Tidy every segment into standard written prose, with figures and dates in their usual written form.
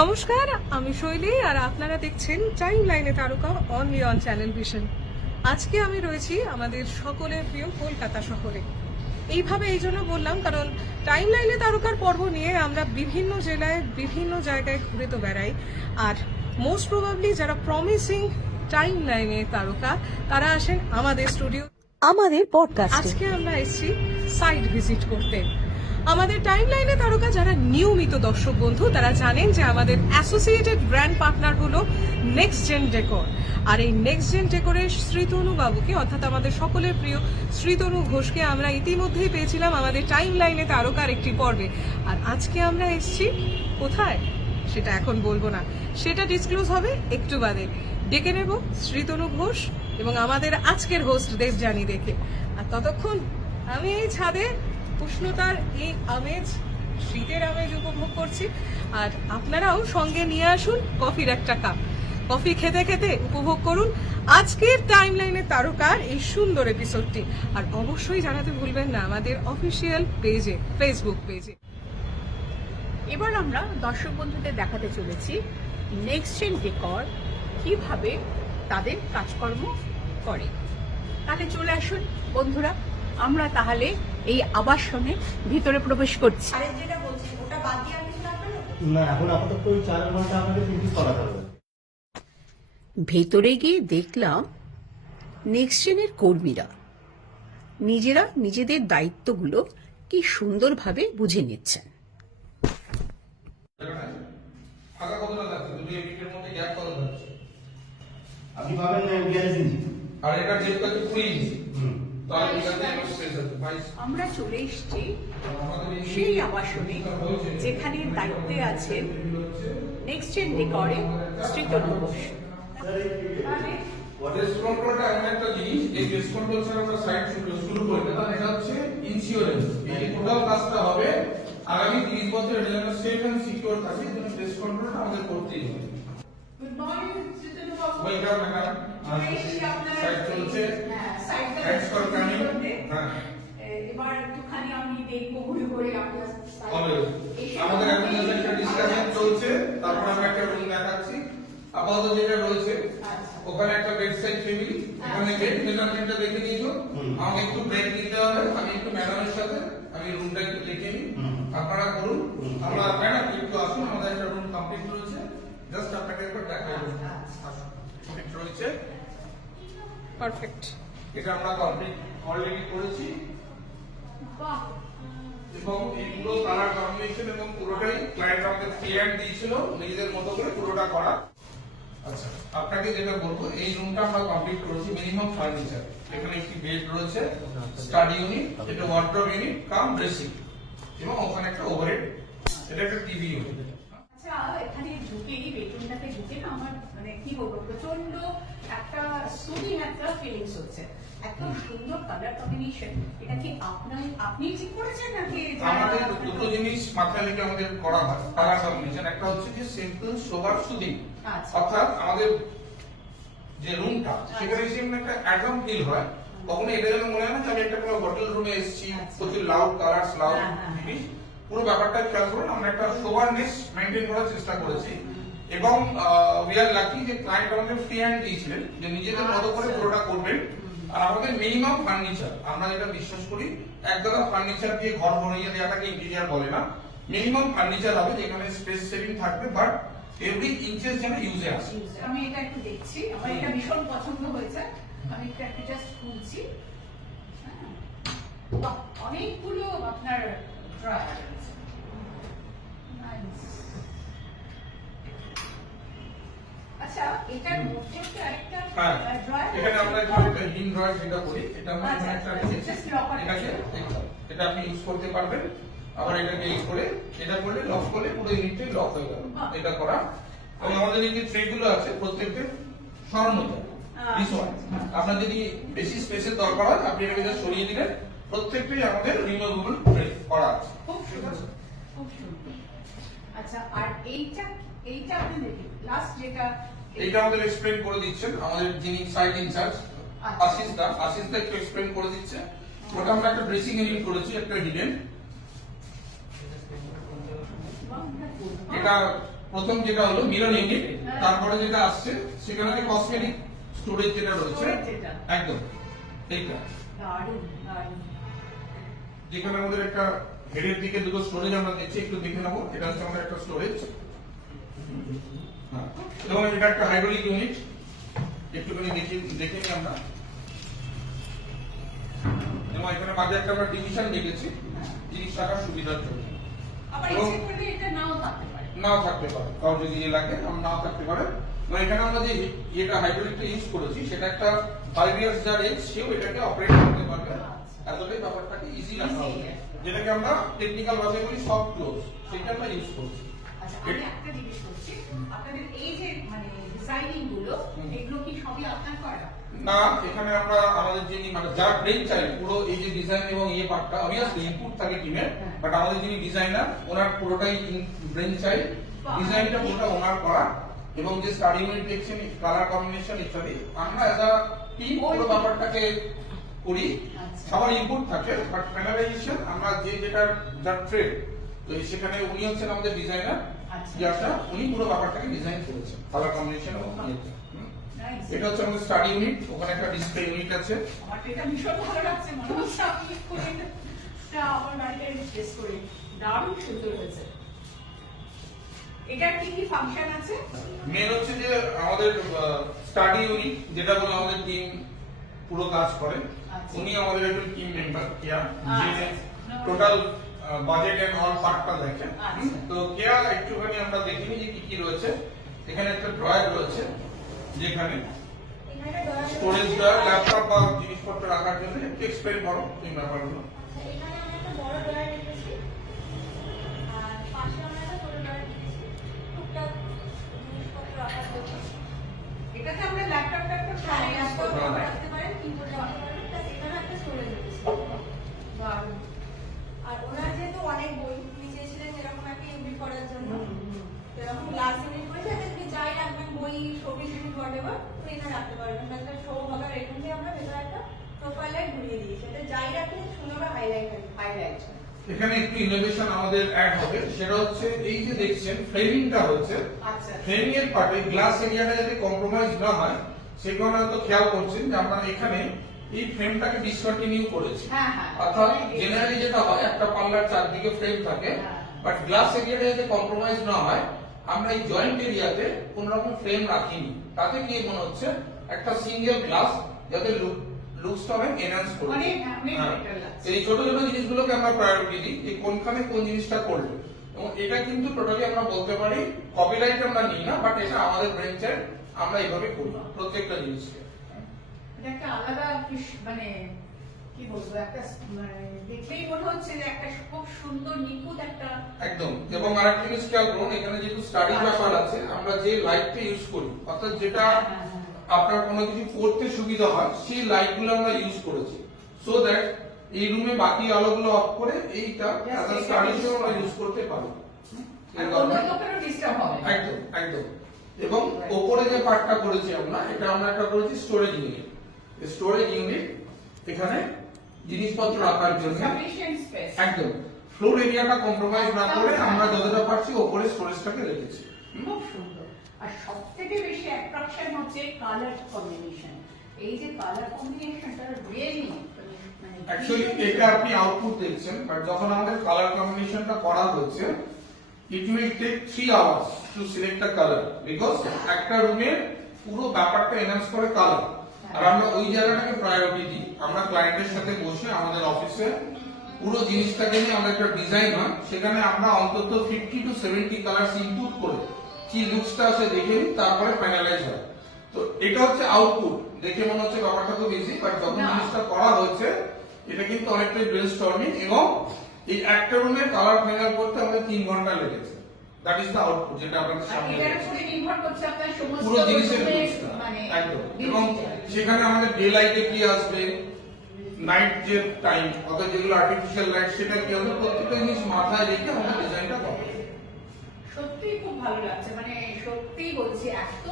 নমস্কার, আমি শৈলী আর আপনারা দেখছেন টাইম লাইনে তারকা অনলি অন চ্যানেল ভিশন। আজকে আমি রয়েছি আমাদের সকলের প্রিয় কলকাতা শহরে। এইভাবে এই জন্য বললাম কারণ টাইম লাইনে তারকার পর্ব নিয়ে আমরা বিভিন্ন জেলায় বিভিন্ন জায়গায় ঘুরে তো বেড়াই, আর মোস্ট প্রবাবলি যারা প্রমিসিং টাইম লাইনে তারকা তারা আসেন আমাদের স্টুডিও, আমাদের পডকাস্টে। আজকে আমরা এসেছি সাইট ভিজিট করতে। আমাদের টাইম লাইনে তারকা যারা নিয়মিত দর্শক বন্ধু তারা জানেন যে আমাদের অ্যাসোসিয়েটেড ব্র্যান্ড পার্টনার হলো নেক্সট জেন ডেকোর। আর এই নেক্সট জেন ডেকোরের শ্রীতনু বাবুকে, অর্থাৎ আমাদের সকলের প্রিয় শ্রীতনু ঘোষকে আমরা ইতিমধ্যেই পেয়েছিলাম আমাদের টাইম লাইনে তারকার একটি পর্বে। আর আজকে আমরা এসেছি কোথায় সেটা এখন বলবো না, সেটা ডিসক্লোজ হবে একটু বাদে। ডেকে নেব শ্রীতনু ঘোষ এবং আমাদের আজকের হোস্ট দেবযানী দেখে। আর ততক্ষণ আমি এই ছাদে উষ্ণতার এই আমেজ, শীতের আমেজ উপভোগ করছি। আর আপনারাও সঙ্গে নিয়ে আসুন কফির একটা কাপ। কফি খেতে খেতে উপভোগ করুন আজকের টাইম লাইনের তারকার এই সুন্দর এপিসোডটি। আর অবশ্যই জানাতে ভুলবেন না আমাদের অফিসিয়াল পেজে, ফেসবুক পেজে। এবার আমরা দর্শক বন্ধুদের দেখাতে চলেছি নেক্সট জেন ডেকর কিভাবে তাদের কাজকর্ম করে। তাহলে চলে আসুন বন্ধুরা, আমরা তাহলে এই আবাসনে ভিতরে প্রবেশ করছি। না, এখন আপাতত ওই 4 ঘন্টা আমাদের কিন্তু করাতে হবে। ভেতরে গিয়ে দেখলাম নেক্সট জেনের কর্মীরা নিজেরা নিজেদের দায়িত্বগুলো কি সুন্দরভাবে বুঝে নিচ্ছেন। ফাঁকা কতটা লাগছে? দুটো ইউনিটের মধ্যে গ্যাপ কত যাচ্ছে? আপনি পাবেন না 42 ইঞ্চি। আর এটা জেব কাছে 20 ইঞ্চি। তাহলে এখানে আমার স্পেস আছে 22। আমরা চলে এসেছি আমাদের এই সেই আবাসনে যেখানে দায়িত্বে আছেন নেক্সট জেন ডেকরে শ্রীতনু ঘোষ। পেস্ট কন্ট্রোলটা এমন একটা জিনিস, এই পেস্ট কন্ট্রোল ছাড়া আমরা সাইট শুরু করি না। কারণ এটা হচ্ছে ইন্স্যুরেন্স। এই টোটাল কাজটা হবে আগামী 30 বছর এটা যেন সেফ এন্ড সিকিউর থাকে, এই জন্য পেস্ট কন্ট্রোলটা আমাদের করতেই হবে। Welcome madam. সাইট চলছে। Thanks for coming. হ্যাঁ, এবার একটুখানি আমি দেখবো ঘুরে ঘুরে আপনার আমাদের এখন একটা ডিসকাশন চলছে, তারপর আমি একটা রুম দেখাচ্ছি। আপাতত যেটা রয়েছে ওখানে একটা বেড সাইড টেবিল, এখানে বেড মেজারমেন্টটা দেখে নিয়েছো। আমাকে একটু ব্রেক দিতে হবে, আমি একটু ম্যাডামের সাথে আমি রুমটা একটু দেখে নিই, আপনারা করুন। আমরা ম্যাডাম একটু আসুন, আমাদের একটা রুম কমপ্লিট রয়েছে, জাস্ট আপনাকে একবার দেখাই আসুন। কমপ্লিট রয়েছে, পারফেক্ট। এটা আমরা কমপ্লিট অলরেডি করেছি এবং এই পুরো কালার কম্বিনেশন এবং পুরোটাই ক্লায়েন্ট আমাদের ফ্রি হ্যান্ড দিয়েছিল নিজেদের মতো করে পুরোটা করা। আচ্ছা, আপনাকে যেটা বলবো, এই রুমটা আমরা কমপ্লিট করেছি মিনিমাম ফার্নিচার। এখানে একটি বেড রয়েছে, স্টাডি ইউনিট, এটা ওয়ার্ডরোব ইউনিট কাম ড্রেসিং, এবং ওখানে একটা ওভারহেড, এটা একটা টিভি ইউনিট। আচ্ছা, এখানে ঢুকেই বেডরুমটাতে ঢুকে না আমার মানে কি বলবো, প্রচন্ড একটা সুদিং একটা ফিলিংস হচ্ছে। এত সুন্দর কালার কম্বিনেশন, এটা কি আপনি ঠিক করেছেন নাকি? আমাদের দুটো জিনিস মাথায় রেখে আমাদের করা হয় কালার কম্বিনেশন। একটা হচ্ছে যে সিম্পল সোবার সুদিং, অর্থাৎ আমাদের যে রুমটা সেখানে যেমন একটা অ্যাডম ফিল হয়, কখনো এটা যেন মনে হয় না যে আমি একটা কোনো হোটেল রুমে এসেছি, প্রচুর লাউড কালারস, লাউড জিনিস। পুরো ব্যাপারটা খেয়াল করুন, আমরা একটা সোবারনেস মেইনটেইন করার চেষ্টা করেছি। এবং উই আর লাকি যে ক্লায়েন্ট আমাদের ফ্রি হ্যান্ড দিয়েছিলেন যে নিজেদের মতো করে পুরোটা করবেন। আর আমাদের মিনিমাম ফার্নিচার, আমরা যেটা বিশ্বাস করি, একদম ফার্নিচার দিয়ে ঘর ভরিয়ে দেওয়াটাকে ইন্টেরিয়ার বলে না। মিনিমাম ফার্নিচার হবে যেখানে স্পেস সেভিং থাকবে, বাট এভরি ইঞ্চেস যেন ইউজে আসে। আমি এটা একটু দেখছি, আমার এটা ভীষণ পছন্দ হয়েছে। আমি একটু জাস্ট খুলছি। বাহ, অনেকগুলো আপনার ড্রয়ার রয়েছে। নাইস। আচ্ছা, এটার মধ্যে তো একটা ড্রয়ার, এখানে আমরা একটা হিং ড্রয়ার যেটা বলি, এটা আমরা এখানে একটা এটা আপনি ইউজ করতে পারবেন। আবার এটাকে এই করে এটা করলে লক করলে পুরো ইউনিটে লক হয়ে গেল, এটা করা। এবং আমাদের এই যে ট্রে গুলো আছে প্রত্যেকটা সরানো যায়। আপনার যদি বেশি স্পেসের দরকার হয় আপনি এটাকে যা সরিয়ে দিলেন, প্রত্যেকটাই আমাদের রিমুভেবল ট্রে করা আছে। খুব সুন্দর, খুব সুন্দর। আচ্ছা, আর এইটা আপনি দেখুন লাস্ট যেটা, এইটা আমাদের এক্সপ্লেন করে দিচ্ছেন আমাদের যিনি সাইট ইনচার্জ আশিসদা একটু এক্সপ্লেন করে দিচ্ছে। ওটা আমরা একটা ড্রেসিং ইউনিট করেছি, একটা হিডেন। এটা প্রথম যেটা হলো মিরর ইউনিট, তারপরে যেটা আসছে সেখানে যে কসমেটিক স্টোরেজ যেটা রয়েছে Storage যেটা। একদম এইটা, দারুণ দারুণ। যেখানে আমাদের একটা হেডের দিকে দুটো স্টোরেজ আমরা দেখছি, একটু দেখে নেবো। এটা হচ্ছে আমাদের একটা স্টোরেজ, এবং এটা একটা হাইড্রোলিক ইউনিট, একটুখানি দেখে নিই আমরা। এবং এখানে মাঝে একটা আমরা ডিভিশন দেখেছি জিনিস রাখার সুবিধার জন্য। আবার এবং ইচ্ছে করলে এটা নাও থাকতে পারে। নাও থাকতে পারে, কারণ যদি ইয়ে লাগে নাও থাকতে পারে। মানে এখানে আমরা যে এটা হাইড্রোলিকটা ইউজ করেছি সেটা একটা 5 ইয়ার্স যার এজ সেও এটাকে অপারেট করতে পারবে, এতটাই ব্যাপারটাকে ইজি রাখা হবে, যেটাকে আমরা টেকনিক্যাল ভাষায় বলি সফট ক্লোজ, সেটা আমরা ইউজ করছি। আচ্ছা, আমি একটা জিনিস করছি, আপনাদের এই যে মানে ডিজাইনিং গুলো, এগুলো কি সবই আপনার করা? না, এখানে আমরা আমাদের যিনি মানে যার ব্রেন চাইল্ড পুরো এই যে ডিজাইন এবং এই পার্টটা অবভিয়াসলি ইনপুট থাকে টিমের, বাট আমাদের যিনি ডিজাইনার ওনার পুরোটাই ব্রেন চাইল্ড, ডিজাইনটা পুরোটা ওনার করা, এবং যে স্টাডি ইউনিট দেখছেন কালার কম্বিনেশন ইত্যাদি আমরা এজ আ টিম পুরো ব্যাপারটাকে করি। সবার ইনপুট থাকে, বাট ফাইনালাইজেশন আমরা যেটার যার ট্রেড, তো সেখানে উনি হচ্ছেন আমাদের ডিজাইনার, যারা উনি পুরো ব্যাপারটাকে ডিজাইন করেছেন কালার কম্বিনেশন এবং ইয়েতে। এটা হচ্ছে আমাদের স্টাডি ইউনিট, ওখানে একটা ডিসপ্লে ইউনিট আছে। আমার তো এটা ভীষণ ভালো লাগছে, মনে হচ্ছে আমি এক্ষুনি এটা আমার বাড়িতে টেস্ট করি। দারুণ সুন্দর হয়েছে। এটার কি কি ফাংশন আছে? মেন হচ্ছে যে আমাদের স্টাডি ইউনিট, যেটা বলে আমাদের টিম পুরো কাজ করে। আচ্ছা। উনি আমাদের একজন টিম মেম্বার কেয়া, যে আচ্ছা। টোটাল বাজেট এন্ড অল পার্টটা দেখেন। আচ্ছা। তো কেয়া একটুখানি আমরা দেখিনি যে কি কি রয়েছে। এখানে একটা ড্রয়ার রয়েছে, যেখানে স্টোরেজ ড্রয়ার, ল্যাপটপ বা জিনিসপত্র রাখার জন্য। একটু এক্সপ্লেইন করো এই ব্যাপারগুলো। এখানে আমি একটা বড় ড্রয়ার রেখেছি, আর পাশে আমরা একটা ছোট ড্রয়ার রেখেছি টুকটাক জিনিসপত্র রাখার জন্য। এটাতে আমরা ল্যাপটপ হ্যাঁ, ল্যাপটপ হ্যাঁ। রাখতে পারেন, কিবোর্ড রাখতে পারেন, প্লাস এখানে একটা স্টোরেজ রেখেছি। দারুণ। আর ওনার যেহেতু অনেক বই, উনি চেয়েছিলেন এরকম একটা ইউনিট করার জন্য, এরকম গ্লাস ইউনিট করেছে, যাতে আপনি যাই রাখবেন বই, শোপিস ইউনিট হোয়াটএভার, আপনি এখানে রাখতে পারবেন। একটা শো হবে, আর এখান থেকে আমরা ভেতরে একটা প্রোফাইল লাইট ঘুরিয়ে দিয়েছি, যাতে যাই রাখলে সুন্দর হাইলাইট হয়। হাইলাইট। এখানে একটু ইনোভেশন আমাদের অ্যাড হবে, সেটা হচ্ছে এই যে দেখছেন ফ্রেমিংটা হচ্ছে, আচ্ছা। ফ্রেমিং এর পার্টে গ্লাস এরিয়াটা যাতে কম্প্রোমাইজ না হয় সেগুলো হয়তো খেয়াল করছেন যে আমরা এখানে এই ফ্রেমটাকে ডিসকন্টিনিউ করেছি। হ্যাঁ, হ্যাঁ। অর্থাৎ জেনারেলি যেটা হয় একটা পাল্লার চারদিকে ফ্রেম থাকে, হ্যাঁ। বাট গ্লাস এরিয়াটা যাতে কম্প্রোমাইজ না হয় আমরা এই জয়েন্ট এরিয়াতে কোন রকম ফ্রেম রাখিনি। তাতে কি মনে হচ্ছে একটা সিঙ্গেল গ্লাস যাতে লুকসটাকে এনহ্যান্স করে। অনেক হ্যাঁ। better লাগছে। এই ছোট ছোট জিনিসগুলোকে আমরা প্রায়োরিটি দিই যে কোনখানে কোন জিনিসটা করবে, এবং এটা কিন্তু টোটালি আমরা বলতে পারি কপিরাইট আমরা নিই না, বাট এটা আমাদের ব্রেঞ্চের আমরা এইভাবে করি প্রত্যেকটা জিনিসকে। এটা একটা আলাদা মানে কি বলবো, একটা মানে দেখলেই মনে হচ্ছে যে একটা খুব সুন্দর নিখুঁত একটা। একদম। এবং আরেকটা জিনিস খেয়াল করুন, এখানে যেহেতু স্টাডি ব্যাপার আছে, আমরা যে লাইটটা ইউজ করি, অর্থাৎ যেটা আপনার কোনো কিছু করতে সুবিধা হয় সেই লাইটগুলো আমরা ইউজ করেছি, সো দ্যাট এই রুমে বাকি আলোগুলো অফ করে এইটা অ্যাজ আ স্টাডি হিসেবে আমরা ইউজ করতে পারি। আর অন্য লোকেরও ডিস্টার্ব হবে না। একদম একদম। এবং ওপরে যে পার্টটা করেছি আমরা, এটা আমরা একটা করেছি স্টোরেজ ইউনিট। স্টোরেজ ইউনিট এখানে জিনিসপত্র রাখার জন্য সাফিশিয়েন্ট স্পেস। একদম ফ্লোর এরিয়াটা কম্প্রোমাইজ না করে আমরা যতটা পারছি ওপরে স্টোরেজটাকে রেখেছি। খুব সুন্দর। আর সবথেকে বেশি অ্যাট্রাকশন হচ্ছে কালার কম্বিনেশন। এই যে কালার কম্বিনেশনটা রিয়েলি মানে অ্যাকচুয়ালি এটা আপনি আউটপুট দেখছেন, বাট যখন আমাদের কালার কম্বিনেশনটা করা হয়েছে, it will take 3 hours to select a colour, because একটা রুমের পুরো ব্যাপারটা এনহ্যান্স করে কালার। আর আমরা ওই জায়গাটাকে প্রায়োরিটি দিই। আমরা ক্লায়েন্টের সাথে বসে আমাদের অফিসে পুরো জিনিসটাকে নিয়ে আমরা একটা ডিজাইন হয়, সেখানে আমরা অন্তত 50 to 70 কালারস ইনপুট করে কি লুকসটা আছে দেখে নিই, তারপরে ফাইনালাইজ হয়। তো এটা হচ্ছে আউটপুট। দেখে মনে হচ্ছে ব্যাপারটা খুব ইজি, বাট যখন জিনিসটা করা হয়েছে এটা কিন্তু অনেকটাই ব্রেনস্টর্মিং, এবং এই একটা রুমের কালার ফাইনাল করতে আমাদের 3 ঘন্টা লেগেছে। দ্যাট ইজ দ্য আউটপুট, যেটা আপনাদের সামনে এটার রয়েছে। উপরে নির্ভর করছে আপনার সমস্ত পুরো জিনিসের রকমের লুকসটা মানে একদম। এবং সেখানে আমাদের ডে লাইটে কি আসবে, নাইট যে টাইম, অর্থাৎ যেগুলো আর্টিফিশিয়াল লাইট সেটা কি হবে, প্রত্যেকটা জিনিস মাথায় রেখে আমাদের ডিজাইনটা করা। সত্যি খুব ভালো লাগছে, মানে সত্যি বলছি এত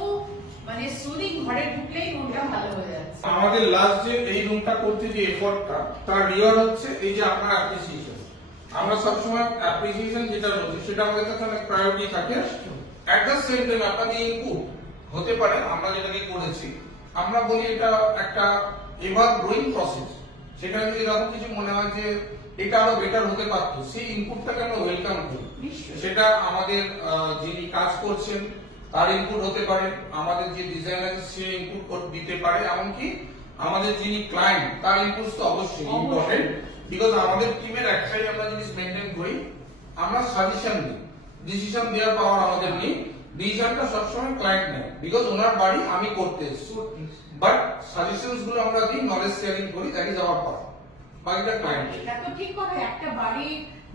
মানে সুদিং ঘরে ঢুকলেই মনটা ভালো হয়ে যাচ্ছে। আমাদের লাস্ট যে এই রুমটা করতে যে এফর্টটা, তার রিওয়ার্ড হচ্ছে এই যে আপনার অ্যাপ্রিসিয়েশন। আমরা সবসময় অ্যাপ্রিসিয়েশন যেটা রয়েছে সেটা আমাদের কাছে অনেক প্রায়োরিটি থাকে। অ্যাট দ্য সেম টাইম আপনাদের ইনপুট হতে পারে আমরা যেটাকে করেছি আমরা বলি এটা একটা এভার গ্রোয়িং প্রসেস। সেখানে যদি এরকম কিছু মনে হয় যে এটা আরো বেটার হতে পারতো, সেই ইনপুটটাকে আমরা ওয়েলকাম করি। নিশ্চয়ই। সেটা আমাদের যিনি কাজ করছেন তার ইনপুট হতে পারে, আমাদের যে ডিজাইনার সে ইনপুট দিতে পারে, এমনকি আমাদের যিনি ক্লায়েন্ট তার ইনপুট তো অবশ্যই ইম্পর্টেন্ট। বিকজ আমাদের টিমের একটাই আমরা জিনিস মেনটেন করি, আমরা সাজেশন দিই, ডিসিশন দেওয়ার পাওয়ার আমাদের নেই। ডিসিশনটা সবসময় ক্লায়েন্ট নেয়, বিকজ ওনার বাড়ি আমি করতে এসেছি, বাট সাজেশনস গুলো আমরা দিই, নলেজ শেয়ারিং করি, দ্যাট ইজ আওয়ার পার্ট। বাকিটা ক্লায়েন্ট। এটা তো ঠিক কথা, একটা বাড়ি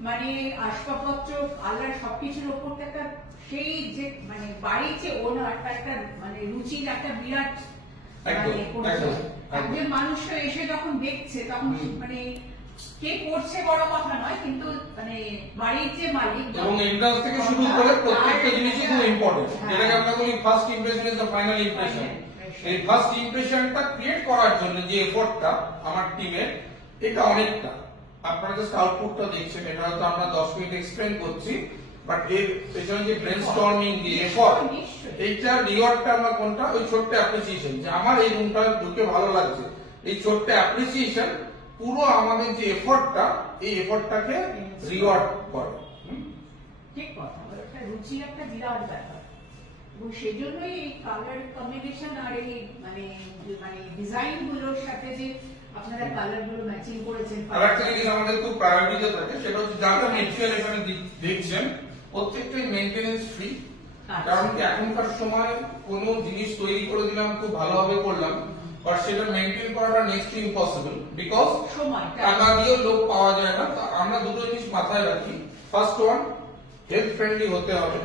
মানে আসবাবপত্র কালার সবকিছুর উপর তো একটা সেই যে মানে বাড়ির যে ওনার একটা মানে রুচির একটা বিরাট একদম, মানে কোনো- একদম, একদম। একজন মানুষ এসে যখন দেখছে তখন মানে কে করছে বড় কথা নয়, কিন্তু মানে বাড়ির যে মালিক এবং এন্ট্রান্স থেকে শুরু করে প্রত্যেকটা জিনিসই খুব ইম্পর্টেন্ট, হ্যাঁ। যেটাকে আমরা বলি first impression is the final impression. এই ফার্স্ট ইমপ্রেশনটা ক্রিয়েট করার জন্য যে এফোর্টটা আমার টিমের, এটা অনেকটা। আপনারা জাস্ট আউটপুটটা দেখছেন, এটা হয়তো আমরা 10 মিনিট এক্সপ্লেন করছি, বাট এর পেছনে যে ব্রেনস্টর্মিং দিয়ে এফোর্ট, নিশ্চয়ই। এইটা রিওয়ার্ডটা আমরা কোনটা, ওই ছোট্ট অ্যাপ্রিসিয়েশন, যে আমার এই রুমটা ঢুকে ভালো লাগছে, এই ছোট্ট অ্যাপ্রিসিয়েশন পুরো আমাদের যে এফোর্টটা, এই এফোর্টটাকে রিওয়ার্ড করে। ঠিক কথা, একটা রুচির একটা বিরাট ব্যাপার, এবং সেই জন্যই এই কালার কম্বিনেশন আর এই মানে মানে ডিজাইন গুলোর সাথে যে আপনারা কালার গুলো ম্যাচিং করেছেন। আর একটা জিনিস আমাদের খুব প্রায়োরিটিতে থাকে, সেটা হচ্ছে যারা মেটেরিয়াল এখানে দেখছেন প্রত্যেকটাই মেইনটেনেন্স ফ্রি। আচ্ছা। কারণ কি এখনকার সময় কোনো জিনিস তৈরি করে দিলাম, খুব ভালোভাবে করলাম, বাট সেটা মেইনটেইন করাটা নেক্সট টু ইম্পসিবল, বিকজ সময়টা টাকা দিয়েও লোক পাওয়া যায় না। তো আমরা দুটো জিনিস মাথায় রাখি। ফার্স্ট ওয়ান, হেলথ ফ্রেন্ডলি হতে হবে।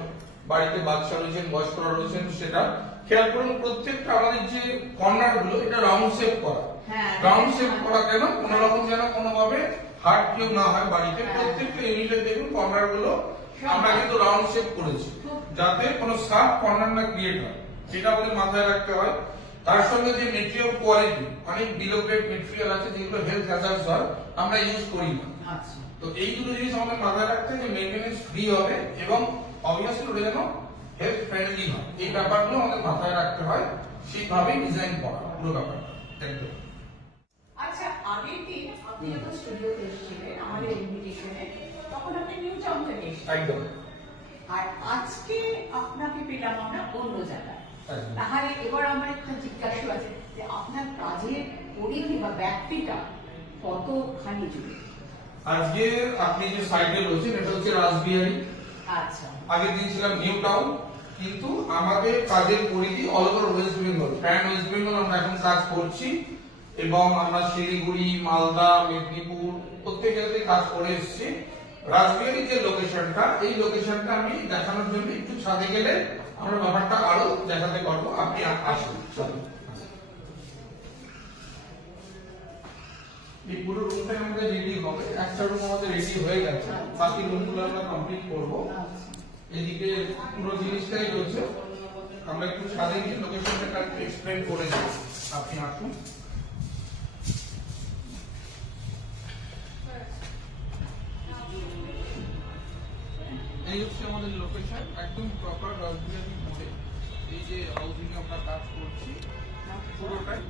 বাড়িতে বাচ্চা রয়েছেন, বয়স্করা রয়েছেন, সেটা খেয়াল করুন। প্রত্যেকটা আমাদের যে কর্নার গুলো, এটা রাউন্ড শেপ করা। হ্যাঁ। রাউন্ড শেপ করা কেন? কোন রকম যেন কোনোভাবে হার্ট কেউ না হয় বাড়িতে। হ্যাঁ। প্রত্যেকটা ইউনিটে দেখুন কর্নার গুলো আমরা কিন্তু রাউন্ড শেপ করেছি, যাতে কোনো শার্প কর্নার না ক্রিয়েট হয়, সেটা আমাদের মাথায় রাখতে হয়। তার সঙ্গে যে মেটেরিয়াল কোয়ালিটি, অনেক বিলো গ্রেড মেটেরিয়াল আছে যেগুলো হেলথ হ্যাজার্ডস হয়, আমরা ইউজ করি না। আচ্ছা। তো এই দুটো জিনিস আমাদের মাথায় রাখতে হবে, যে মেইনটেনেন্স ফ্রি হবে এবং অবভিয়াসলি ওটা যেন হেলথ ফ্রেন্ডলি হয়। এই ব্যাপারগুলো আমাদের মাথায় রাখতে হয়, সেইভাবেই ডিজাইন করা পুরো ব্যাপারটা। একদম। আচ্ছা, আগের দিন আপনি যখন স্টুডিওতে এসেছিলেন আমাদের ইনভিটেশনে, তখন আপনি নিউ টাউন থেকে এসেছিলেন, একদম। আর আজকে আপনাকে পেলাম আমরা অন্য জায়গায়। একদম। তাহলে এবার আমার একটা জিজ্ঞাসা আছে যে আপনার কাজের পরিধি বা ব্যাপ্তিটা কতখানি জুড়ে? আজকে আপনি যে সাইটে রয়েছেন, এটা হচ্ছে রাসবিহারী। আচ্ছা। আগের দিন ছিলাম নিউ টাউন, কিন্তু আমাদের কাজের পরিধি all over West Bengal, pan West Bengal আমরা এখন কাজ করছি, এবং আমরা শিলিগুড়ি, মালদা, মেদিনীপুর প্রত্যেক জায়গাতে কাজ করে এসেছি। রাসবিহারী যে লোকেশনটা, এই লোকেশনটা আমি দেখানোর জন্য একটু ছাদে গেলে আমরা ব্যাপারটা আরো দেখাতে পারবো। আপনি আসুন ছাদে। এই পুরো রুমটাই আমাদের রেডি হবে। একটা রুম আমাদের রেডি হয়ে গেছে, বাকি রুমগুলো আমরা কমপ্লিট করবো। এদিকে পুরো জিনিসটাই রয়েছে। আমরা একটু ছাদে গিয়ে লোকেশনটা এক্সপ্লেন করে দিই, আপনি আসুন। এই হচ্ছে আমাদের লোকেশন, একদম প্রপার রাসবিহারী মোড়ে। এই যে হাউজিং আমরা কাজ করছি পুরোটাই,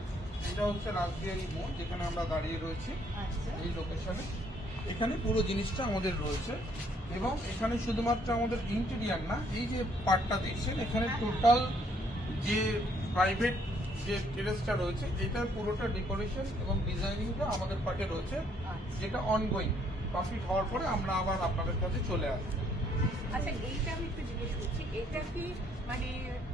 এটা হচ্ছে রাসবিহারী মোড়, যেখানে আমরা দাঁড়িয়ে রয়েছি আচ্ছা। এই লোকেশনে। এখানে পুরো জিনিসটা আমাদের রয়েছে, এবং এখানে শুধুমাত্র আমাদের ইন্টেরিয়ার না, এই যে পার্টটা দেখছেন, এখানে টোটাল যে প্রাইভেট যে টেরেসটা রয়েছে, এটার পুরোটা ডেকোরেশন এবং ডিজাইনিংটা আমাদের পার্টে রয়েছে, যেটা অনগোয়িং। কমপ্লিট হওয়ার পরে আমরা আবার আপনাদের কাছে চলে আসবো। আচ্ছা, এইটা আমি একটু জিজ্ঞেস করছি, এটা কি মানে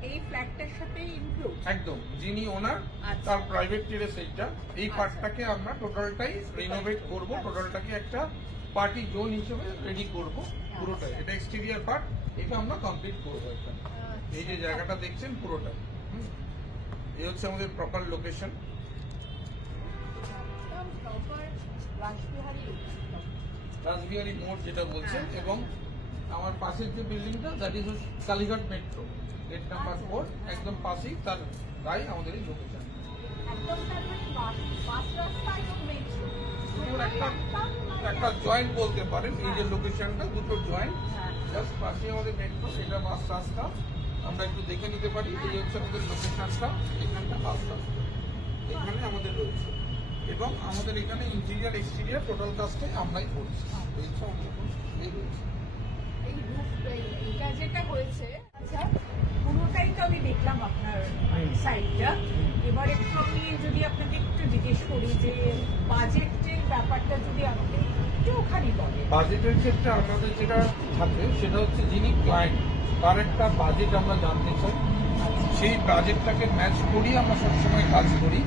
এই ফ্ল্যাটটার সাথে ইনক্লুড? একদম, যিনি ওনার আচ্ছা। তার প্রাইভেট টেরেস এইটা, এই আচ্ছা। পার্টটাকে আমরা টোটালটাই রিনোভেট করব, টোটালটাকে একটা পার্টি জোন হিসেবে রেডি করব পুরোটাই। এটা এক্সটেরিয়র পার্ট, এটা আমরা কমপ্লিট করবো এখানে। এই যে জায়গাটা দেখছেন পুরোটা, এই হচ্ছে আমাদের প্রপার লোকেশন। রাসবিহারী মোড় যেটা বলছেন, এবং আমার পাশের যে বিল্ডিংটা, that is Kalighat metro, gate number 4, একদম পাশেই তার গায়ে আমাদের এই লোকেশন। একটা জয়েন্ট বলতে পারেন, এই যে লোকেশনটা দুটো জয়েন্ট, জাস্ট পাশে আমাদের মেট্রো, এটা বাস রাস্তা, আমরা একটু দেখে নিতে পারি। এই হচ্ছে আমাদের লোকেশনটা, এখানটা আস্তে এখানে আমাদের রয়েছে এবং আমাদের এখানে ইন্টেরিয়ার এক্সটেরিয়ার টোটাল কাজটাই আমরাই করছি। এই হচ্ছে আমাদের এই রয়েছে। এই roof, এইটা যেটা হয়েছে, আচ্ছা পুরোটাই তো আমি দেখলাম আপনার সাইডটা। এবার একটু আমি যদি আপনাকে একটু জিজ্ঞেস করি যে বাজেটের ব্যাপারটা যদি আমাকে একটুখানি বলে। বাজেটের ক্ষেত্রে আমাদের যেটা থাকে সেটা হচ্ছে যিনি ক্লায়েন্ট তার একটা বাজেট আমরা জানতে চাই, সেই বাজেটটাকে ম্যাচ করি আমরা সবসময় কাজ করি।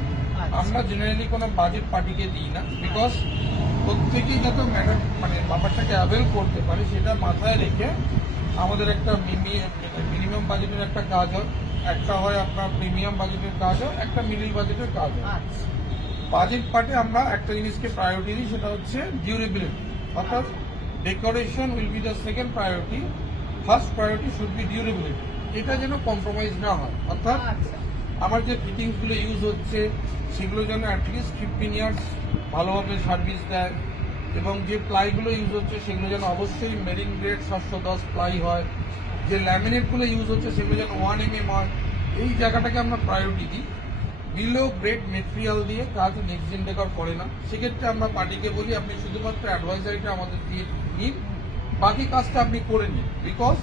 আমরা জেনারেলি কোনো বাজেট পার্টিকে দিই না, বিকজ প্রত্যেকেই যত ম্যাডাম মানে ব্যাপারটাকে অ্যাভেল করতে পারে সেটা মাথায় রেখে আমাদের একটা মিনিমাম বাজেটের একটা কাজ হয়, একটা হয় আপনার প্রিমিয়াম বাজেটের কাজ হয়, একটা মিডিল বাজেটের কাজ হয়। আচ্ছা বাজেট পার্টে আমরা একটা জিনিসকে প্রায়োরিটি দিই, সেটা হচ্ছে ডিউরেবিলিটি, অর্থাৎ decoration will be the second priority, first priority should be durability. এটা যেন কম্প্রোমাইজ না হয়, অর্থাৎ আচ্ছা আমার যে ফিটিংসগুলো ইউজ হচ্ছে সেগুলো যেন অ্যাটলিস্ট 15 ইয়ার্স ভালোভাবে সার্ভিস দেয়, এবং যে প্লাইগুলো ইউজ হচ্ছে সেগুলো যেন অবশ্যই মেরিন গ্রেড 710 প্লাই হয়, যে ল্যামিনেটগুলো ইউজ হচ্ছে সেগুলো যেন 1 mm হয়। এই জায়গাটাকে আমরা প্রায়োরিটি দিই। বিলো গ্রেড মেটেরিয়াল দিয়ে কাজ নেক্সট জেন ডেকর করে না, সেক্ষেত্রে আমরা পার্টিকে বলি আপনি শুধুমাত্র অ্যাডভাইজারিটা আমাদের দিয়ে নিন, বাকি কাজটা আপনি করে নিন। বিকজ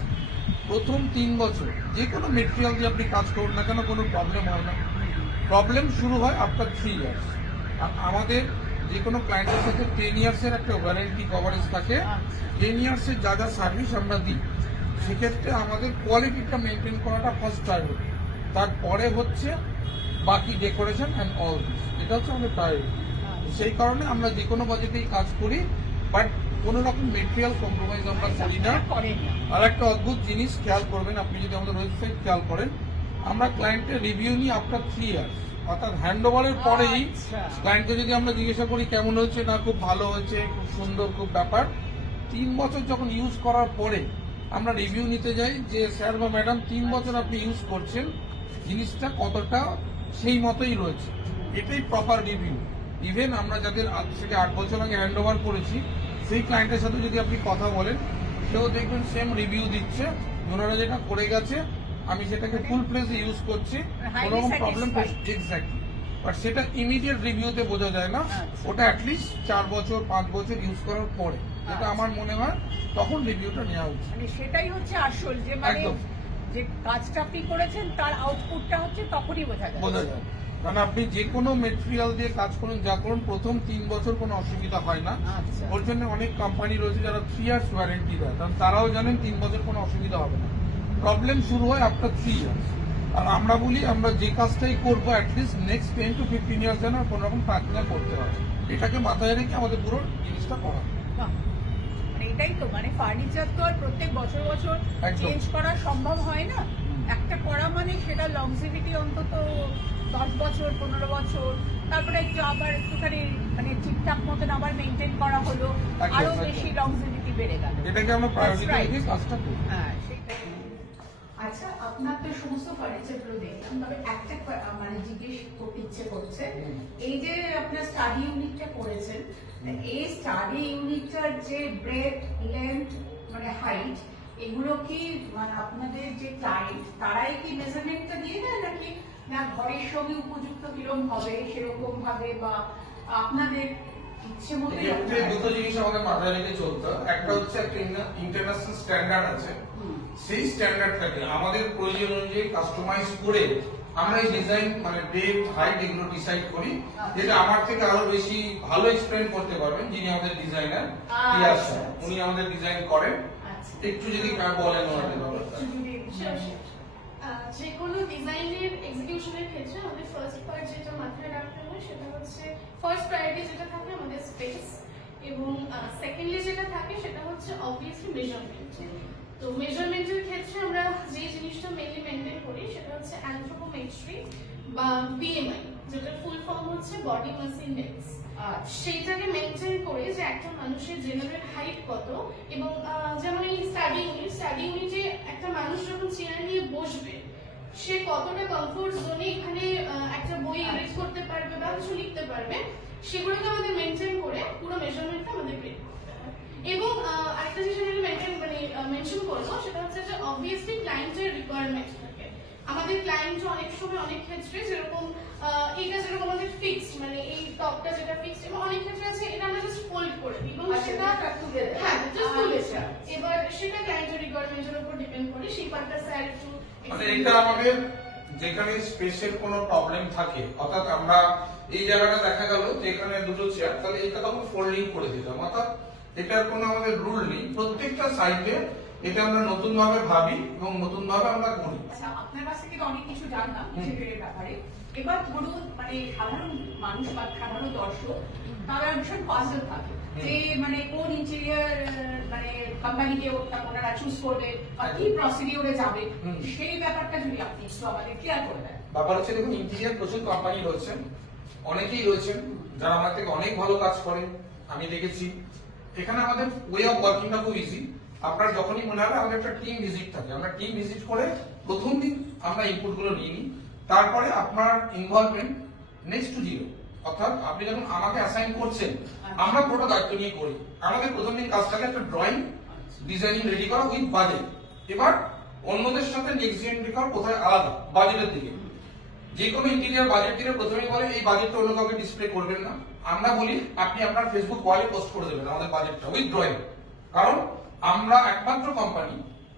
প্রথম 3 বছর যে কোনো মেটেরিয়াল দিয়ে আপনি কাজ করুন না কেন কোনো প্রবলেম হয় না, প্রবলেম শুরু হয় আফটার 3 ইয়ার্স। আমাদের যে কোনো ক্লায়েন্টের সাথে 10 ইয়ার্সের একটা ওয়ারেন্টি কভারেজ থাকে। 10 ইয়ার্সের যা যা সার্ভিস আমরা দিই সেক্ষেত্রে আমাদের কোয়ালিটিটা মেনটেন করাটা ফার্স্ট প্রায়োরিটি, তারপরে হচ্ছে বাকি ডেকোরেশন অ্যান্ড অল দিস, এটা হচ্ছে আমাদের প্রায়োরিটি। সেই কারণে আমরা যে কোনো বাজেটেই কাজ করি, বাট কোনো রকম মেটেরিয়াল কম্প্রোমাইজ আমরা করি না। করেন না। আর একটা অদ্ভুত জিনিস খেয়াল করবেন, আপনি যদি আমাদের ওয়েবসাইট খেয়াল করেন, আমরা ক্লায়েন্টের রিভিউ নিই আফটার 3 ইয়ার্স, অর্থাৎ হ্যান্ড ওভারের পরেই আচ্ছা। ক্লায়েন্টকে যদি আমরা জিজ্ঞাসা করি কেমন হয়েছে, না খুব ভালো হয়েছে, খুব সুন্দর, খুব ব্যাপার। 3 বছর যখন ইউজ করার পরে আমরা রিভিউ নিতে যাই যে স্যার বা ম্যাডাম 3 বছর আপনি ইউজ করছেন, জিনিসটা কতটা সেই মতোই রয়েছে, এটাই প্রপার রিভিউ। ইভেন আমরা যাদের আজ থেকে 8 বছর আগে হ্যান্ড ওভার করেছি সেই ক্লায়েন্টের সাথে যদি আপনি কথা বলেন, সেও দেখবেন সেম রিভিউ দিচ্ছে, ওনারা যেটা করে গেছে আমি সেটাকে ফুল প্লেসে ইউজ করছি, কোনো রকম প্রবলেম এক্স্যাক্টলি। বাট সেটা ইমিডিয়েট রিভিউতে বোঝা যায় না, ওটা অ্যাটলিস্ট 4 বছর 5 বছর ইউজ করার পরে, এটা আমার মনে হয় তখন রিভিউটা নেওয়া উচিত। মানে সেটাই হচ্ছে আসল, যে মানে একদম। যে কাজটা আপনি করেছেন তার আউটপুটটা হচ্ছে তখনই বোঝা যায়। বোঝা যায়, কারণ আপনি যে কোনো মেটেরিয়াল দিয়ে কাজ করুন, যা করুন, প্রথম 3 বছর কোনো অসুবিধা হয় না। আচ্ছা। ওর জন্য অনেক কোম্পানি রয়েছে যারা 3 ইয়ার্স ওয়ারেন্টি দেয়, কারণ তারাও জানেন 3 বছর কোনো অসুবিধা হবে না। প্রবলেম শুরু হয় আফটার 3 ইয়ার্স। আর আমরা বলি আমরা যে কাজটাই করবো অ্যাটলিস্ট নেক্সট 10 to 15 ইয়ার্স যেন কোনো রকম প্রার্থনা করতে হয়, এটাকে মাথায় রেখে আমাদের পুরো জিনিসটা করা। বাহ। মানে এটাই তো, মানে ফার্নিচার তো আর প্রত্যেক বছর বছর একদম। চেঞ্জ করা সম্ভব হয় না। একটা করা মানে সেটা লংজিভিটি অন্তত 10 বছর 15 বছর, তারপরে একটু আবার একটুখানি মানে ঠিকঠাক মতন আবার মেনটেন করা হলো, একদম, আরো একদম। বেশি লংজিভিটি বেড়ে গেল। এটাকে আমরা প্রায়োরিটি That's right. রেখে কাজটা করি। হ্যাঁ সেটাই। আচ্ছা, আপনার তো সমস্ত ফার্নিচার গুলো দেখলাম, তবে একটা মানে জিজ্ঞেস করতে ইচ্ছে করছে, এই যে আপনার স্টাডি ইউনিটটা করেছেন, এই স্টাডি ইউনিটটার যে ব্রেথ লেন্থ মানে হাইট, এগুলো কি মানে আপনাদের যে ক্লায়েন্ট তারাই কি মেজারমেন্টটা দিয়ে দেয়, নাকি না ঘরের সঙ্গে উপযুক্ত কিরকম হবে সেরকম ভাবে, বা আপনাদের ইচ্ছে মতো? এক্ষেত্রে দুটো জিনিস আমাদের মাথায় রেখে চলতে হয়। একটা হচ্ছে একটা ইন্টারন্যাশনাল স্ট্যান্ডার্ড আছে, সেই স্ট্যান্ডার্ডটাকে আমাদের প্রয়োজন অনুযায়ী কাস্টমাইজ করে আমরা এই ডিজাইন মানে ডেপথ হাইট এগুলো ডিসাইড করি, যেটা আমার থেকে আরো বেশি ভালো এক্সপ্লেন করতে পারবেন যিনি আমাদের ডিজাইনার তিয়াস স্যার, উনি আমাদের ডিজাইন করেন। একটু যদি বলেন ওনাদের ব্যাপারটা। Sure, sure. যে কোনো ডিজাইনের এক্সিকিউশনের ক্ষেত্রে আমাদের ফার্স্ট পার্ট যেটা মাথায় রাখতে হয় সেটা হচ্ছে ফার্স্ট প্রায়োরিটি যেটা থাকে আমাদের স্পেস, এবং সেকেন্ডলি যেটা থাকে সেটা হচ্ছে অবভিয়াসলি মেজারমেন্ট। তো মেজারমেন্টের ক্ষেত্রে আমরা যে জিনিসটা মেনলি মেনটেন করি সেটা হচ্ছে অ্যানথ্রোপোমেট্রি বা বিএমআই, যেটার ফুল ফর্ম হচ্ছে বডি মাস ইন্ডেক্স। সেইটাকে মেনটেন করে যে একটা মানুষের জেনারেল হাইট কত, এবং যেমন এই স্টাডি ইউনিটে একটা মানুষ যখন চেয়ার নিয়ে বসবে সে কতটা কমফোর্ট জোনে এখানে একটা বই রিড করতে পারবে বা কিছু লিখতে পারবে, সেগুলোকে আমাদের মেনটেন করে পুরো মেজারমেন্টটা আমাদের বের করতে হয়। এবং আরেকটা জিনিস আমি মেনশন করবো, সেটা হচ্ছে যে অবভিয়াসলি ক্লায়েন্টের রিকোয়ারমেন্ট থাকে। আমাদের ক্লায়েন্ট অনেক সময় অনেক ক্ষেত্রে যেরকম এইটা যেরকম আমাদের ফিক্সড, মানে এই টপটা যেটা ফিক্সড, এবং অনেক ক্ষেত্রে আছে এটা আমরা জাস্ট ফোল্ড করে দিই এবং সেটা হ্যাঁ জাস্ট তুলে যায়। এবার সেটা ক্লায়েন্টের রিকোয়ারমেন্টের উপর ডিপেন্ড করে, সেই পার্টটা স্যার একটু মানে এটা আমাদের যেখানে স্পেসের কোনো প্রবলেম থাকে, অর্থাৎ আমরা এই জায়গাটা দেখা গেল যে এখানে দুটো চেয়ার, তাহলে এটা তখন ফোল্ডিং করে দিলাম, অর্থাৎ এটার কোনো আমাদের রুল নেই, প্রত্যেকটা সাইডে এটা আমরা নতুন ভাবে ভাবি এবং নতুন ভাবে আমরা করি। আচ্ছা, আপনার কাছ থেকে তো অনেক কিছু জানলাম ইন্টেরিয়রের ব্যাপারে। এবার ধরুন মানে সাধারণ মানুষ বা সাধারণ দর্শক তারা ভীষণ পাজল থাকে যে মানে কোন ইন্টেরিয়র মানে কোম্পানিকে ওনারা চুজ করবে বা কি প্রসিডিওরে যাবে, সেই ব্যাপারটা যদি আপনি একটু আমাদের ক্লিয়ার করে দেন। ব্যাপার হচ্ছে দেখুন, ইন্টেরিয়র প্রচুর কোম্পানি রয়েছেন, অনেকেই রয়েছেন যারা আমার থেকে অনেক ভালো কাজ করেন, আমি দেখেছি। এখানে আমাদের ওয়ে অফ ওয়ার্কিংটা খুব ইজি। আপনার যখনই মনে হবে আমাদের একটা টিম ভিজিট থাকে, আমরা টিম ভিজিট করে প্রথম দিন আমরা ইনপুট গুলো নিয়ে নিই, তারপরে আপনার ইনভলভমেন্ট নেক্সট টু জিরো, অর্থাৎ আপনি যখন আমাকে অ্যাসাইন করছেন আমরা পুরো দায়িত্ব নিয়ে করি। আমাদের প্রথম দিন কাজ থাকে একটা ড্রয়িং ডিজাইনিং রেডি করা উইথ বাজেট। এবার অন্যদের সাথে নেক্সট জেন রেকর্ড কোথায় আলাদা বাজেটের দিকে, যে কোনো ইন্টেরিয়র বাজেট দিলে প্রথমেই বলে এই বাজেটটা অন্য কাউকে ডিসপ্লে করবেন না। আমরা বলি আপনি আপনার ফেসবুক ওয়ালে পোস্ট করে দেবেন আমাদের বাজেটটা উইথ ড্রয়িং, কারণ আমরা একমাত্র কোম্পানি,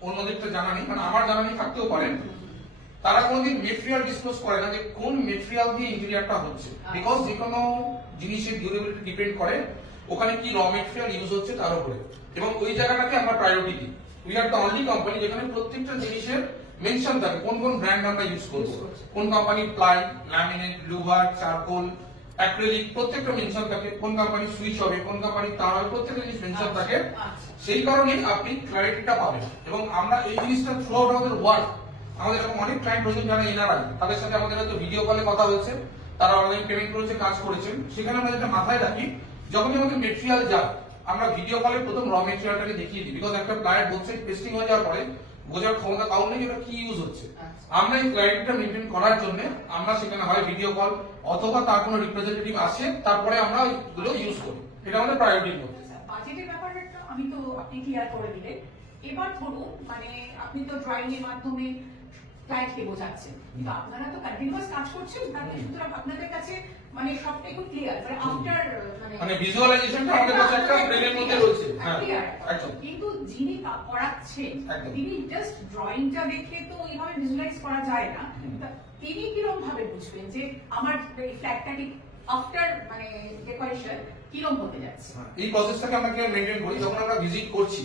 অন্যদেরটা জানা নেই, মানে আমার জানা নেই থাকতেও পারেন, তারা কোনোদিন মেটেরিয়াল ডিসক্লোজ করে না যে কোন মেটেরিয়াল দিয়ে ইন্টেরিয়রটা হচ্ছে, বিকজ যে কোনো জিনিসের ডিউরেবিলিটি ডিপেন্ড করে ওখানে কি র মেটেরিয়াল ইউজ হচ্ছে তার উপরে, এবং ওই জায়গাটাকে আমরা প্রায়োরিটি দিই। We are the only company যেখানে প্রত্যেকটা জিনিসের মেনশন থাকে কোন কোন ব্র্যান্ড আমরা ইউজ করব, কোন কোম্পানির ply, laminate, Louvre, charcoal, acrylic, প্রত্যেকটা মেনশন থাকে, কোন কোম্পানির সুইচ হবে, কোন কোম্পানির তার হবে, প্রত্যেকটা জিনিস মেনশন থাকে। সেই কারণেই আপনি ক্ল্যারিটিটা পাবেন। এবং আমরা এই জিনিসটা থ্রু আউট আমাদের ওয়ার্ক, আমাদের এরকম অনেক ক্লায়েন্ট রয়েছেন যারা এনআরআই, তাদের সাথে আমাদের হয়তো ভিডিও কলে কথা হয়েছে, তারা অনলাইন পেমেন্ট করেছে, কাজ করেছেন। সেখানে আমরা যেটা মাথায় রাখি, যখনই আমাদের মেটেরিয়াল যায় আমরা ভিডিও কলে প্রথম র মেটেরিয়ালটাকে দেখিয়ে দিই, বিকজ একটা ক্লায়েন্ট বলছে টেস্টিং হয়ে যাওয়ার পরে বোঝার ক্ষমতা কারণ নেই এটা কি ইউজ হচ্ছে। আমরা এই ক্লায়েন্টটা মেনটেন করার জন্য আমরা সেখানে হয় ভিডিও কল অথবা তার কোনো রিপ্রেজেন্টেটিভ আসে, তারপরে আমরা এগুলো ইউজ করি। এটা আমাদের প্রায়োরিটির মধ্যে। বাজেটের ব্যাপারটা আমি তো আপনি ক্লিয়ার করে দিলেন। এবার ধরুন মানে আপনি তো ড্রয়িং এর মাধ্যমে ক্লায়েন্টকে বোঝাচ্ছেন, কিন্তু আপনারা তো কন্টিনিউয়াস কাজ করছেন, তাহলে সুতরাং আপনাদের কাছে মানে সবটাই খুব ক্লিয়ার, মানে আফটার মানে ভিজুয়ালাইজেশনটা আমাদের কাছে একটা ব্রেনের মধ্যে রয়েছে। হ্যাঁ একদম। কিন্তু যিনি করাচ্ছেন তিনি জাস্ট ড্রয়িংটা দেখে তো এইভাবে ভিজুয়ালাইজ করা যায় না, তিনি কিরকম ভাবে বুঝবেন যে আমার এই ফ্ল্যাটটা ঠিক আফটার মানে ডেকোরেশন কিরকম হতে যাচ্ছে? এই প্রসেসটাকে আমরা কিভাবে মেইনটেইন করি, যখন আমরা ভিজিট করছি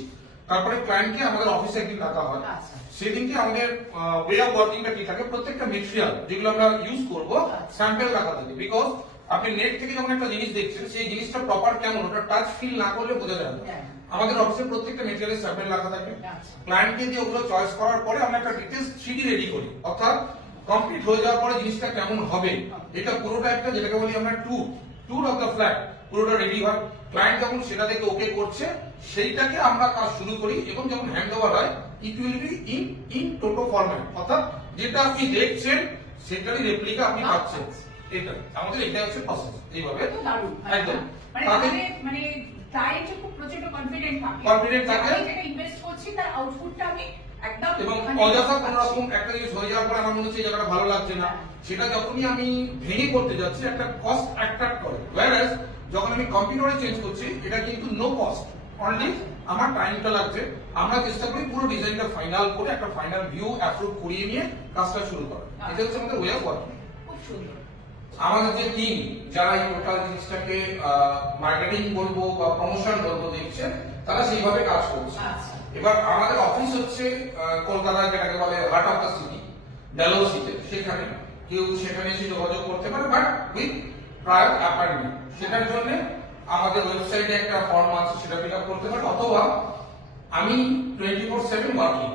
তারপরে ক্লায়েন্টকে আমাদের অফিসে একদিন ডাকা হয়, সেদিনকে আমাদের ওয়ে অফ ওয়ার্কিংটা কি থাকে, প্রত্যেকটা মেটেরিয়াল যেগুলো আমরা ইউজ করব স্যাম্পল রাখা থাকে, বিকজ আপনি নেট থেকে যখন একটা জিনিস দেখছেন সেই জিনিসটা প্রপার কেমন ওটা টাচ ফিল না করলে বোঝা যায় না। আমাদের অফিসে প্রত্যেকটা মেটেরিয়ালের স্যাম্পল রাখা থাকে, ক্লায়েন্টকে দিয়ে ওগুলো চয়েস করার পরে আমরা একটা ডিটেইলস 3D রেডি করি, অর্থাৎ কমপ্লিট হয়ে যাওয়ার পরে জিনিসটা কেমন হবে এটা পুরোটা একটা যেটাকে বলি আমরা ট্যুর অফ দ্য ফ্ল্যাট পুরোটা রেডি হয়। ক্লায়েন্ট যখন সেটা দেখে ওকে করছে সেইটাকে আমরা কাজ শুরু করি, এবং যখন হ্যান্ড ওভার হয় it will be in toto format, অর্থাৎ যেটা আপনি দেখছেন সেটারই রেপ্লিকা আপনি পাচ্ছেন। এটা আমাদের এটা হচ্ছে প্রসেস। এইভাবে একদম মানে ক্লায়েন্ট খুব প্রচন্ড কনফিডেন্ট থাকে আমি যেটা ইনভেস্ট করছি তার আউটপুটটা আমি একদম, এবং অযথা কোন রকম একটা জিনিস হয়ে যাওয়ার পরে আমার মনে হচ্ছে এই জায়গাটা ভালো লাগছে না, সেটা যখনই আমি ভেঙে করতে যাচ্ছি একটা কস্ট অ্যাট্রাক্ট করে, whereas যখন আমি কম্পিউটারে চেঞ্জ করছি এটা কিন্তু নো কস্ট, অনলি আমার টাইমটা লাগছে। আমরা চেষ্টা করি পুরো ডিজাইনটা ফাইনাল করে একটা ফাইনাল ভিউ অ্যাপ্রুভ করিয়ে নিয়ে কাজটা শুরু করা। এটা হচ্ছে আমাদের ওয়ে অফ ওয়ার্কিং। খুব সুন্দর। আমাদের যে টিম যারা এই টোটাল জিনিসটাকে মার্কেটিং বলবো বা প্রমোশন বলবো দেখছে, তারা সেইভাবে কাজ করছে। এবার আমাদের অফিস হচ্ছে কলকাতায় যেটাকে বলে হার্ট অফ দ্য সিটি, ডেলহৌসিতে, সেখানে কেউ সেখানে এসে যোগাযোগ করতে পারে, বাট উইথ প্রায়র অ্যাপয়েন্টমেন্ট। সেটার জন্য আমাদের ওয়েবসাইটে একটা ফর্ম আছে, সেটা ফিল আপ করতে পারে, অথবা আমি 24/7 working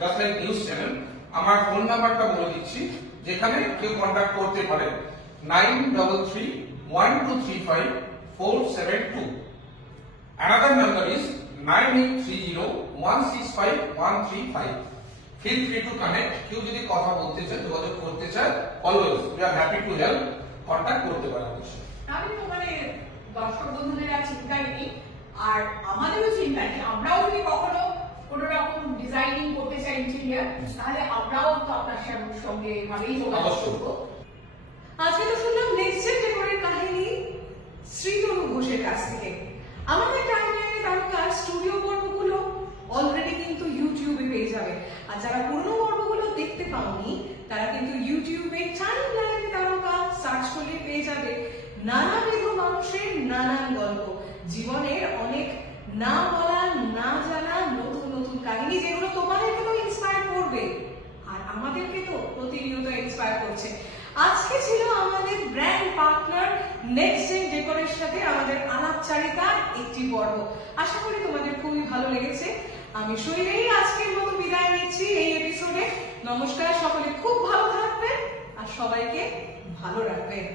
just like news channel. আমার ফোন নাম্বারটা বলে দিচ্ছি, যেখানে কেউ কন্ট্যাক্ট করতে পারে 9332354772. Another number is 9830165135. Feel free to connect. কেউ যদি কথা বলতে চায়, যোগাযোগ করতে চায়, always we are happy to help. Contact করতে পারে অবশ্যই। আমি তো মানে দর্শক বন্ধুদের আর চিন্তাই নেই, আর আমাদেরও চিন্তা নেই, আমরাও যদি কখনো কোনো রকম ডিজাইনিং করতে চাই ইন্টেরিয়ার, তাহলে আমরাও তো আপনার সঙ্গে এভাবেই যোগাযোগ করবো। আজকে তো শুনলাম নেক্সট জেন ডেকোরের কাহিনী শ্রীতনু ঘোষের কাছ থেকে। আমাদের টাইমলাইনে তারকা স্টুডিও পর্বগুলো অলরেডি কিন্তু ইউটিউবে পেয়ে যাবে, আর যারা পুরনো পর্বগুলো দেখতে পাওনি তারা কিন্তু ইউটিউবে টাইমলাইনে তারকা সার্চ করলে পেয়ে যাবে নানাবিধ মানুষের নানান গল্প, জীবনের অনেক না বলা না জানা নতুন নতুন কাহিনী, যেগুলো তোমাদেরকে তো ইন্সপায়ার করবে আর আমাদেরকে তো প্রতিনিয়ত ইন্সপায়ার করছে। আজকে ছিল আমাদের ব্র্যান্ড পার্টনার নেক্সট জেন ডেকোরের সাথে আমাদের আলাপচারিতার একটি পর্ব। আশা করি তোমাদের খুবই ভালো লেগেছে। আমি শৈলেই আজকের মতো বিদায় নিচ্ছি এই এপিসোডে। নমস্কার, সকলে খুব ভালো থাকবেন আর সবাইকে ভালো রাখবেন।